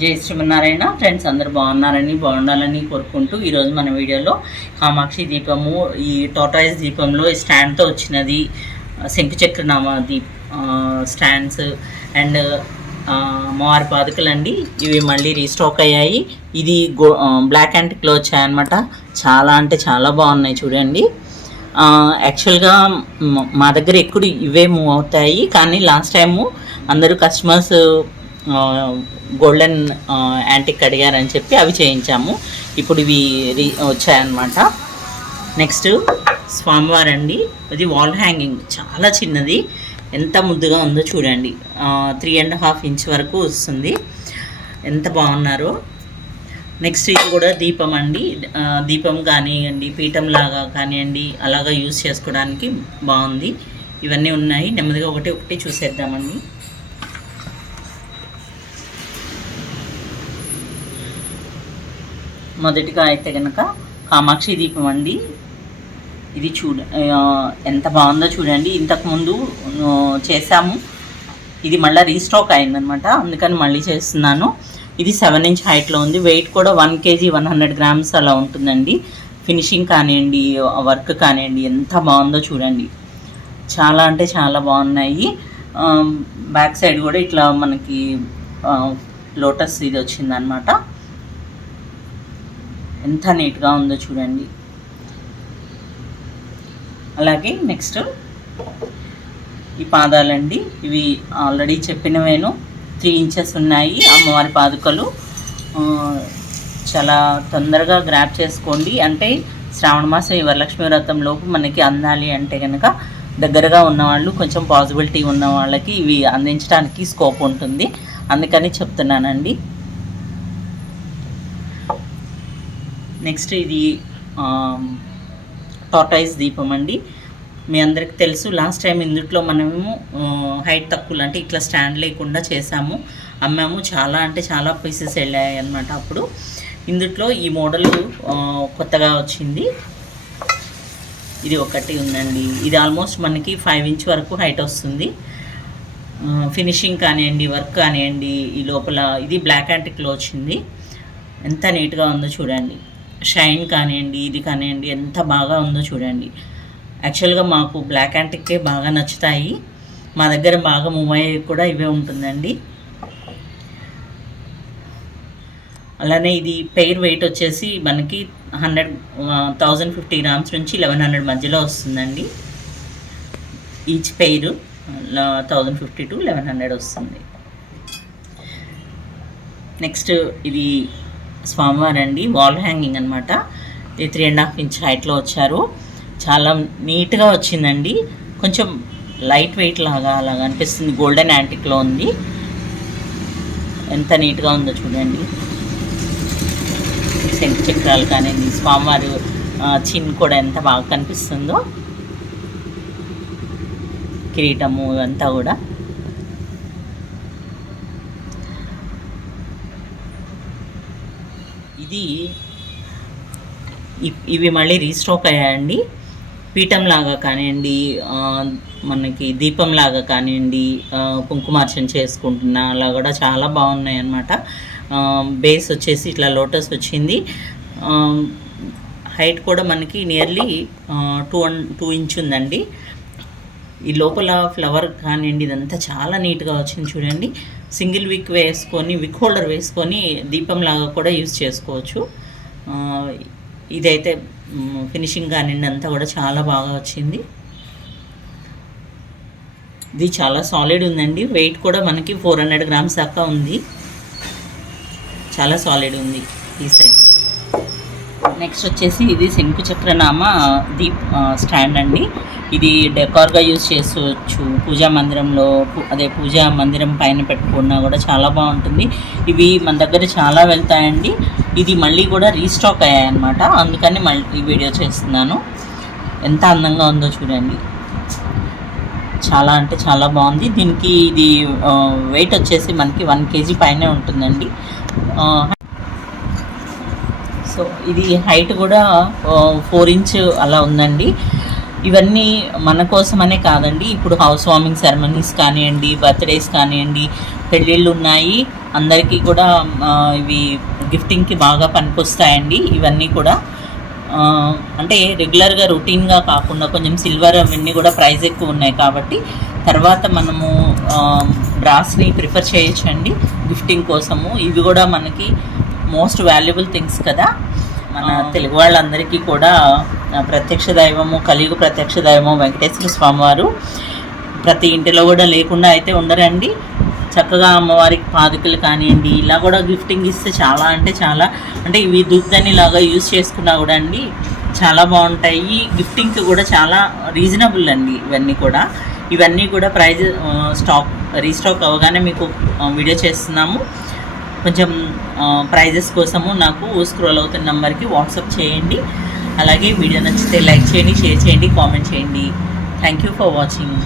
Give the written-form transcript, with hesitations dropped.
జై శ్రీమన్నారాయణ. ఫ్రెండ్స్ అందరూ బాగుండాలని కోరుకుంటూ ఈరోజు మన వీడియోలో కామాక్షి దీపము, ఈ టోటాయిస్ దీపంలో స్టాండ్తో వచ్చినది, శంకుచక్రనామ స్టాండ్స్ అండ్ మోర్ పాదుకలు అండి. ఇవి మళ్ళీ రీస్టాక్ అయ్యాయి. ఇది బ్లాక్ యాంటిక్లో వచ్చాయన్నమాట. చాలా అంటే చాలా బాగున్నాయి చూడండి. యాక్చువల్గా మా దగ్గర ఎక్కువ ఇవే మూవ్ అవుతాయి, కానీ లాస్ట్ టైము అందరూ కస్టమర్స్ గోల్డెన్ యాంటిక్ అడిగారని చెప్పి అవి చేయించాము. ఇప్పుడు ఇవి వచ్చాయన్నమాట. నెక్స్ట్ స్వామివారు అండి. ఇది వాల్ హ్యాంగింగ్, చాలా చిన్నది, ఎంత ముద్దుగా ఉందో చూడండి. 3.5 ఇంచ్ వరకు వస్తుంది, ఎంత బాగున్నారో. నెక్స్ట్ ఇది కూడా దీపం అండి. దీపం కానివ్వండి, పీఠం లాగా కానివ్వండి, అలాగా యూజ్ చేసుకోవడానికి బాగుంది. ఇవన్నీ ఉన్నాయి. నెమ్మదిగా ఒకటి చూసేద్దామండి. మొదటిగా అయితే కనుక కామాక్షి దీపం అండి. ఇది ఎంత బాగుందో చూడండి. ఇంతకుముందు చేసాము, ఇది మళ్ళీ రీస్టాక్ అయిందనమాట, అందుకని మళ్ళీ చేస్తున్నాను. ఇది 7 ఇంచ్ హైట్లో ఉంది. వెయిట్ కూడా 1 kg 100 grams అలా ఉంటుందండి. ఫినిషింగ్ కానివ్వండి, వర్క్ కానివ్వండి, ఎంత బాగుందో చూడండి. చాలా అంటే చాలా బాగున్నాయి. బ్యాక్ సైడ్ కూడా ఇట్లా మనకి లోటస్ ఇది వచ్చిందనమాట. ఎంత నీట్గా ఉందో చూడండి. అలాగే నెక్స్ట్ ఈ పాదాలండి. ఇవి ఆల్రెడీ చెప్పినవేను, 3 inches ఉన్నాయి. అమ్మవారి పాదుకలు చాలా తొందరగా గ్రాప్ చేసుకోండి. అంటే శ్రావణ మాసం ఈ వరలక్ష్మి వ్రతం లోపు మనకి అందాలి అంటే కనుక దగ్గరగా ఉన్నవాళ్ళు, కొంచెం పాసిబిలిటీ ఉన్న వాళ్ళకి ఇవి అందించడానికి స్కోప్ ఉంటుంది, అందుకని చెప్తున్నానండి. నెక్స్ట్ ఇది టార్టాయిస్ దీపం అండి. మీ అందరికి తెలుసు, లాస్ట్ టైం ఇందుట్లో మనము హైట్ తక్కువ అంటే ఇట్లా స్టాండ్ లేకుండా చేసాము, అమ్మాము. చాలా అంటే చాలా పీసెస్ వెళ్ళాయి అన్నమాట. అప్పుడు ఇందుట్లో ఈ మోడల్ కొత్తగా వచ్చింది. ఇది ఒకటి ఉందండి. ఇది ఆల్మోస్ట్ మనకి 5 inch వరకు హైట్ వస్తుంది. ఫినిషింగ్ కానివ్వండి, వర్క్ కానివ్వండి, ఈ లోపల ఇది బ్లాక్ యాంటిక్లో వచ్చింది. ఎంత నీట్గా ఉందో చూడండి. షైన్ కానివ్వండి, ఇది కానివ్వండి, ఎంత బాగా ఉందో చూడండి. యాక్చువల్గా మాకు బ్లాక్ యాంటిక్కే బాగా నచ్చుతాయి. మా దగ్గర బాగా మూవ్ అయ్యేవి కూడా ఇవే ఉంటుందండి. అలానే ఇది పెయిర్ వెయిట్ వచ్చేసి మనకి 1050 grams నుంచి 1100 మధ్యలో వస్తుందండి. ఈచ్ పెయిర్ 1050 to 1100 వస్తుంది. నెక్స్ట్ ఇది స్వామివారు అండి. వాల్ హ్యాంగింగ్ అనమాట. ఇది 3.5 inch హైట్లో వచ్చారు. చాలా నీట్గా వచ్చిందండి. కొంచెం లైట్ వెయిట్ లాగా అలాగా అనిపిస్తుంది. గోల్డెన్ యాంటిక్లో ఉంది. ఎంత నీట్గా ఉందో చూడండి. శంఖ చక్రాలు కానీ, స్వామివారు చిన్ కూడా ఎంత బాగా కనిపిస్తుందో, కిరీటము ఇవంతా కూడా. ఇవి మళ్ళీ రీస్టాక్ అయ్యాయండి. పీఠం లాగా కానివ్వండి, మనకి దీపం లాగా కానివ్వండి, కుంకుమార్చన చేసుకుంటున్నా అలా కూడా చాలా బాగున్నాయి అన్నమాట. బేస్ వచ్చేసి ఇట్లా లోటస్ వచ్చింది. హైట్ కూడా మనకి నియర్లీ 2 inch ఉందండి. ఈ లోపల ఫ్లవర్ కానివ్వండి, ఇదంతా చాలా నీట్గా వచ్చింది చూడండి. సింగిల్ విక్ వేసుకొని, విక్ హోల్డర్ వేసుకొని దీపం లాగా కూడా యూజ్ చేసుకోవచ్చు. ఇదైతే ఫినిషింగ్ కానివ్వండి అంతా కూడా చాలా బాగా వచ్చింది. ఇది చాలా సాలిడ్ ఉందండి. వెయిట్ కూడా మనకి 400 grams దాకా ఉంది. చాలా సాలిడ్ ఉంది పీస్ అయితే. నెక్స్ట్ వచ్చేసి ఇది శంకుచక్రనామ స్టాండ్ అండి. ఇది డెకార్గా యూజ్ చేసుకోవచ్చు. పూజా మందిరంలో, పూజా మందిరం పైన పెట్టుకున్నా కూడా చాలా బాగుంటుంది. ఇవి మన దగ్గర చాలా వెళ్తాయండి. ఇది మళ్ళీ కూడా రీస్టాక్ అయ్యాయన్నమాట, అందుకని మళ్ళీ ఈ వీడియో చేస్తున్నాను. ఎంత అందంగా ఉందో చూడండి. చాలా అంటే చాలా బాగుంది. దీనికి ఇది వెయిట్ వచ్చేసి మనకి 1 kg పైనే ఉంటుందండి. సో ఇది హైట్ కూడా 4 inch అలా ఉందండి. ఇవన్నీ మన కోసమనే కాదండి, ఇప్పుడు హౌస్ వార్మింగ్ సెరమనీస్ కానివ్వండి, బర్త్డేస్ కానివ్వండి, పెళ్ళిళ్ళు ఉన్నాయి. అందరికీ కూడా ఇవి గిఫ్టింగ్కి బాగా పనికొస్తాయండి. ఇవన్నీ కూడా అంటే రెగ్యులర్గా రొటీన్గా కాకుండా కొంచెం సిల్వర్ అవన్నీ కూడా ప్రైస్ ఎక్కువ ఉన్నాయి కాబట్టి తర్వాత మనము బ్రాస్ని ప్రిఫర్ చేయొచ్చండి గిఫ్టింగ్ కోసము. ఇవి కూడా మనకి మోస్ట్ వాల్యుబుల్ థింగ్స్ కదా. మన తెలుగు వాళ్ళందరికీ కూడా ప్రత్యక్ష దైవము, కలియుగ ప్రత్యక్ష దైవము వెంకటేశ్వర స్వామివారు ప్రతి ఇంటిలో కూడా లేకుండా అయితే ఉండరండి. చక్కగా అమ్మవారికి పాదుకలు కానివ్వండి, ఇలా కూడా గిఫ్టింగ్ ఇస్తే చాలా అంటే చాలా, అంటే ఇవి దుద్దని లాగా యూజ్ చేసుకున్నా కూడా అండి చాలా బాగుంటాయి. గిఫ్టింగ్కి కూడా చాలా రీజనబుల్ అండి ఇవన్నీ కూడా ప్రైజ్ రీస్టాక్ అవ్వగానే మీకు వీడియో చేస్తున్నాము. కొంచెం ప్రైజెస్ కోసము నాకు స్క్రోల్ అవుతున్న నెంబర్కి వాట్సాప్ చేయండి. అలాగే వీడియో నచ్చితే లైక్ చేయండి, షేర్ చేయండి, కామెంట్ చేయండి. Thank you for watching.